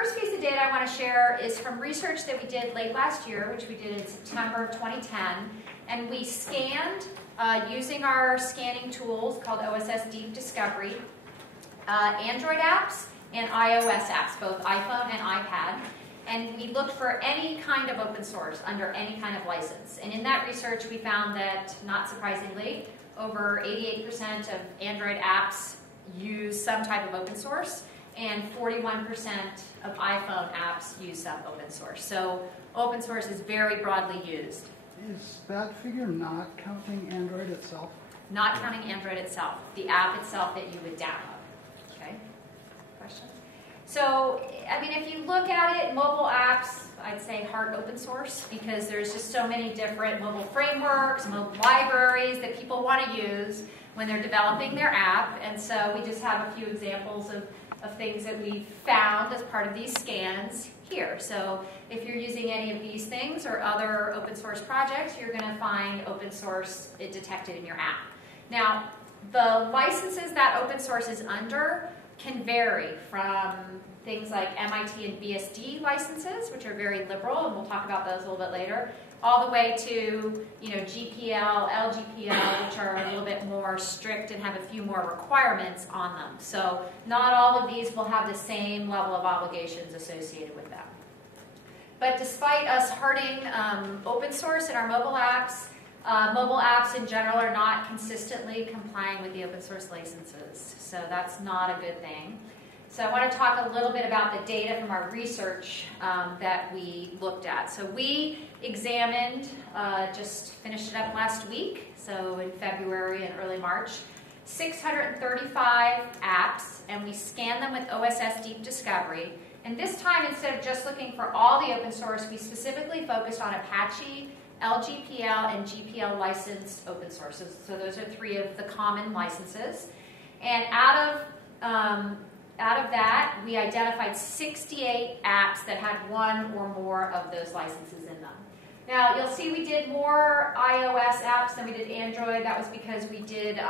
first piece of data I want to share is from research that we did late last year, which we did in September of 2010. And we scanned, using our scanning tools called OSS Deep Discovery, Android apps and iOS apps, both iPhone and iPad. And we looked for any kind of open source under any kind of license. And in that research, we found that, not surprisingly, over 88% of Android apps use some type of open source, and 41% of iPhone apps use some open source. So open source is very broadly used. Is that figure not counting Android itself? Not counting Android itself, the app itself that you would download. Okay? Questions? So, I mean, if you look at it, mobile apps, I'd say hard open source, because there's just so many different mobile frameworks, mobile libraries that people want to use when they're developing their app. And so we just have a few examples of things that we found as part of these scans here. So if you're using any of these things or other open source projects, you're going to find open source detected in your app. Now, the licenses that open source is under can vary from things like MIT and BSD licenses, which are very liberal, and we'll talk about those a little bit later, all the way to GPL, LGPL, which are a little bit more strict and have a few more requirements on them. So not all of these will have the same level of obligations associated with them. But despite us hurting open source in our mobile apps in general are not consistently complying with the open source licenses. So that's not a good thing. So I want to talk a little bit about the data from our research that we looked at. So we examined, just finished it up last week, so in February and early March, 635 apps, and we scanned them with OSS Deep Discovery. And this time, instead of just looking for all the open source, we specifically focused on Apache, LGPL, and GPL licensed open sources. So those are three of the common licenses. And out of that, we identified 68 apps that had one or more of those licenses in them. Now, you'll see we did more iOS apps than we did Android. That was because we did,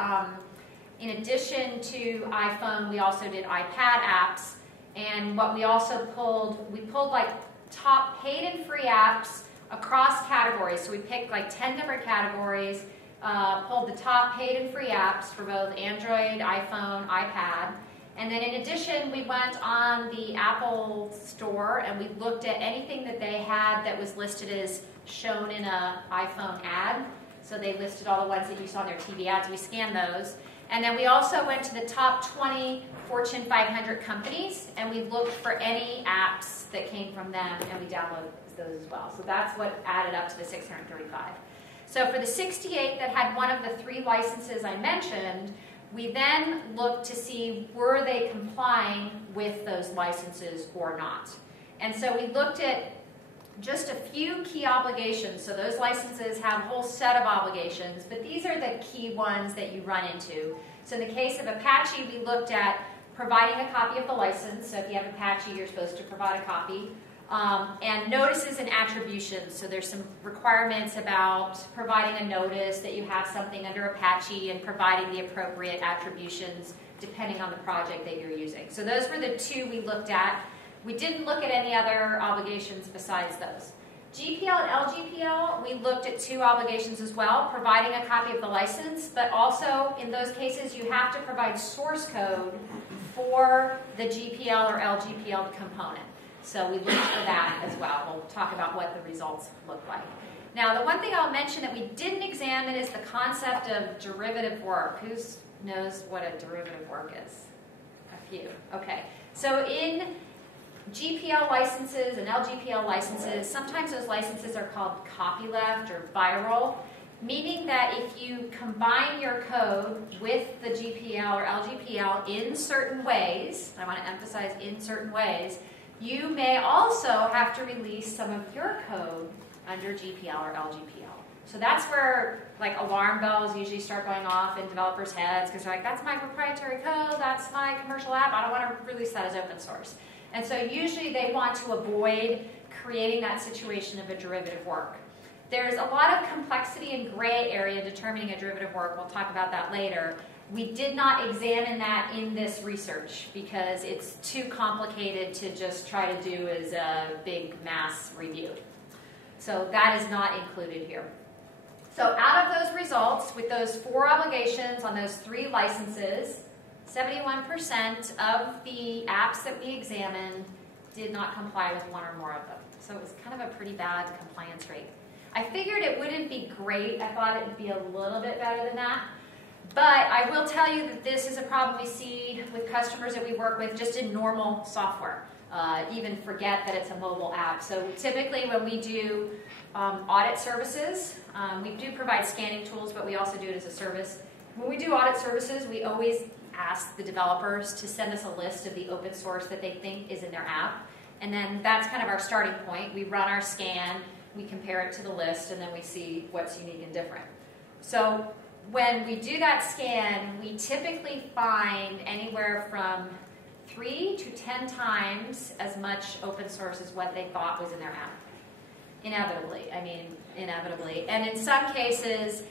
in addition to iPhone, we also did iPad apps. And what we also pulled, we pulled like top paid and free apps across categories. So we picked like 10 different categories, pulled the top paid and free apps for both Android, iPhone, iPad. And then in addition, we went on the Apple store and we looked at anything that they had that was listed as shown in an iPhone ad. So they listed all the ones that you saw in their TV ads. We scanned those. And then we also went to the top 20 Fortune 500 companies and we looked for any apps that came from them and we downloaded those as well. So that's what added up to the 635. So for the 68 that had one of the three licenses I mentioned, we then looked to see were they complying with those licenses or not. And so we looked at just a few key obligations. So those licenses have a whole set of obligations, but these are the key ones that you run into. So in the case of Apache, we looked at providing a copy of the license. So if you have Apache, you're supposed to provide a copy. And notices and attributions. So there's some requirements about providing a notice that you have something under Apache and providing the appropriate attributions depending on the project that you're using. So those were the two we looked at. We didn't look at any other obligations besides those. GPL and LGPL, we looked at two obligations as well, providing a copy of the license, but also in those cases you have to provide source code for the GPL or LGPL component. So we looked for that as well. We'll talk about what the results look like. Now, the one thing I'll mention that we didn't examine is the concept of derivative work. Who knows what a derivative work is? A few. Okay. So in GPL licenses and LGPL licenses, sometimes those licenses are called copyleft or viral, meaning that if you combine your code with the GPL or LGPL in certain ways, I want to emphasize in certain ways, you may also have to release some of your code under GPL or LGPL. So that's where like alarm bells usually start going off in developers' heads because they're like, that's my proprietary code, that's my commercial app, I don't want to release that as open source. And so usually they want to avoid creating that situation of a derivative work. There's a lot of complexity and gray area determining a derivative work. We'll talk about that later. We did not examine that in this research because it's too complicated to just try to do as a big mass review. So that is not included here. So out of those results, with those 4 obligations on those 3 licenses, 71% of the apps that we examined did not comply with 1 or more of them. So it was kind of a pretty bad compliance rate. I figured it wouldn't be great. I thought it would be a little bit better than that. But I will tell you that this is a problem we see with customers that we work with just in normal software. Even forget that it's a mobile app. So typically when we do audit services, we do provide scanning tools, but we also do it as a service. When we do audit services, we always ask the developers to send us a list of the open source that they think is in their app. And then that's kind of our starting point. We run our scan, we compare it to the list, and then we see what's unique and different. So when we do that scan, we typically find anywhere from 3 to 10 times as much open source as what they thought was in their app. Inevitably. And in some cases,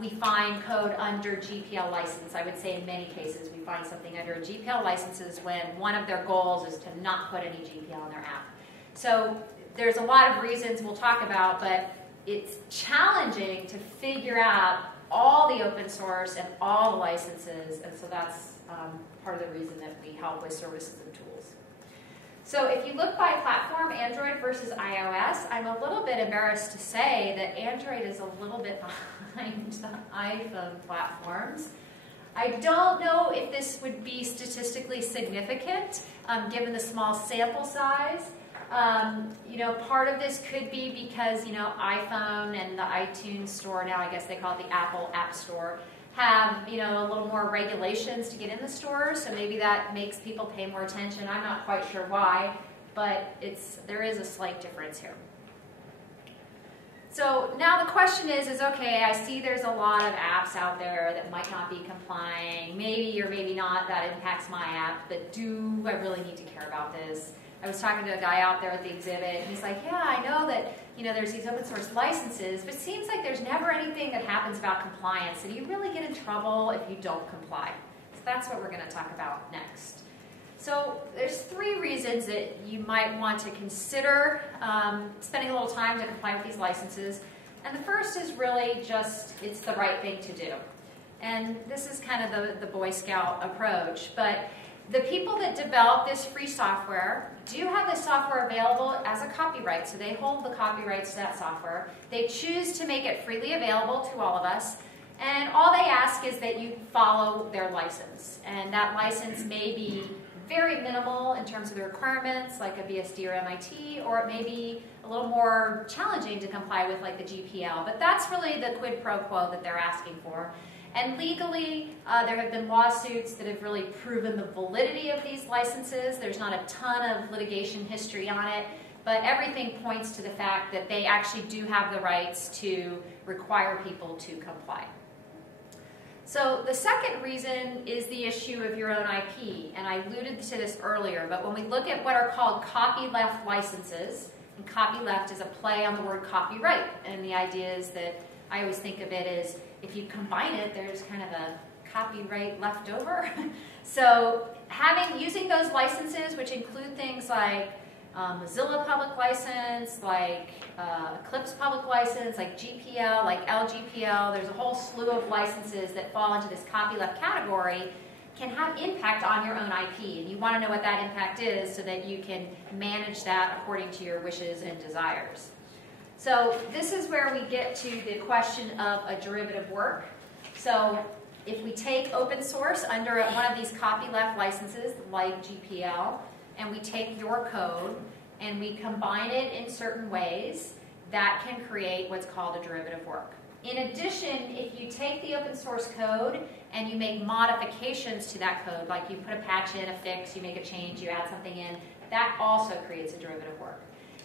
we find code under GPL license. I would say in many cases we find something under a GPL licenses when one of their goals is to not put any GPL in their app. So there's a lot of reasons we'll talk about, but it's challenging to figure out all the open source and all the licenses, and so that's part of the reason that we help with services and tools. So if you look by platform, Android versus iOS, I'm a little bit embarrassed to say that Android is a little bit behind the iPhone platforms. I don't know if this would be statistically significant given the small sample size. Part of this could be because, iPhone and the iTunes store now, I guess they call it the Apple App Store, have, a little more regulations to get in the stores, so maybe that makes people pay more attention. I'm not quite sure why, but there is a slight difference here. So now the question is okay, I see there's a lot of apps out there that might not be complying. Maybe or maybe not that impacts my app, but do I really need to care about this? I was talking to a guy out there at the exhibit, and he's like, yeah, I know that there's these open source licenses, but it seems like there's never anything that happens about compliance, and you really get in trouble if you don't comply. So that's what we're going to talk about next. So there's 3 reasons that you might want to consider spending a little time to comply with these licenses. And the first is really just it's the right thing to do. And this is kind of the Boy Scout approach, but the people that develop this free software do have this software available as a copyright, so they hold the copyrights to that software. They choose to make it freely available to all of us, and all they ask is that you follow their license. And that license may be very minimal in terms of the requirements, like a BSD or MIT, or it may be a little more challenging to comply with, like the GPL. But that's really the quid pro quo that they're asking for. And legally, there have been lawsuits that have really proven the validity of these licenses. There's not a ton of litigation history on it, but everything points to the fact that they actually do have the rights to require people to comply. So the second reason is the issue of your own IP, and I alluded to this earlier, but when we look at what are called copyleft licenses, and copyleft is a play on the word copyright, and the idea is that I always think of it as if you combine it, there's kind of a copyright left over. So using those licenses, which include things like Mozilla public license, like Eclipse public license, like GPL, like LGPL, there's a whole slew of licenses that fall into this copyleft category, can have impact on your own IP. And you want to know what that impact is so that you can manage that according to your wishes and desires. So this is where we get to the question of a derivative work. So if we take open source under one of these copyleft licenses, like GPL, and we take your code and we combine it in certain ways, that can create what's called a derivative work. In addition, if you take the open source code and you make modifications to that code, like you put a patch in, a fix, you make a change, you add something in, that also creates a derivative work.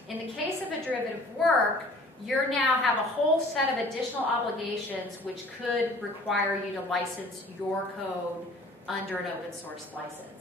In the case of a derivative work, you now have a whole set of additional obligations which could require you to license your code under an open source license.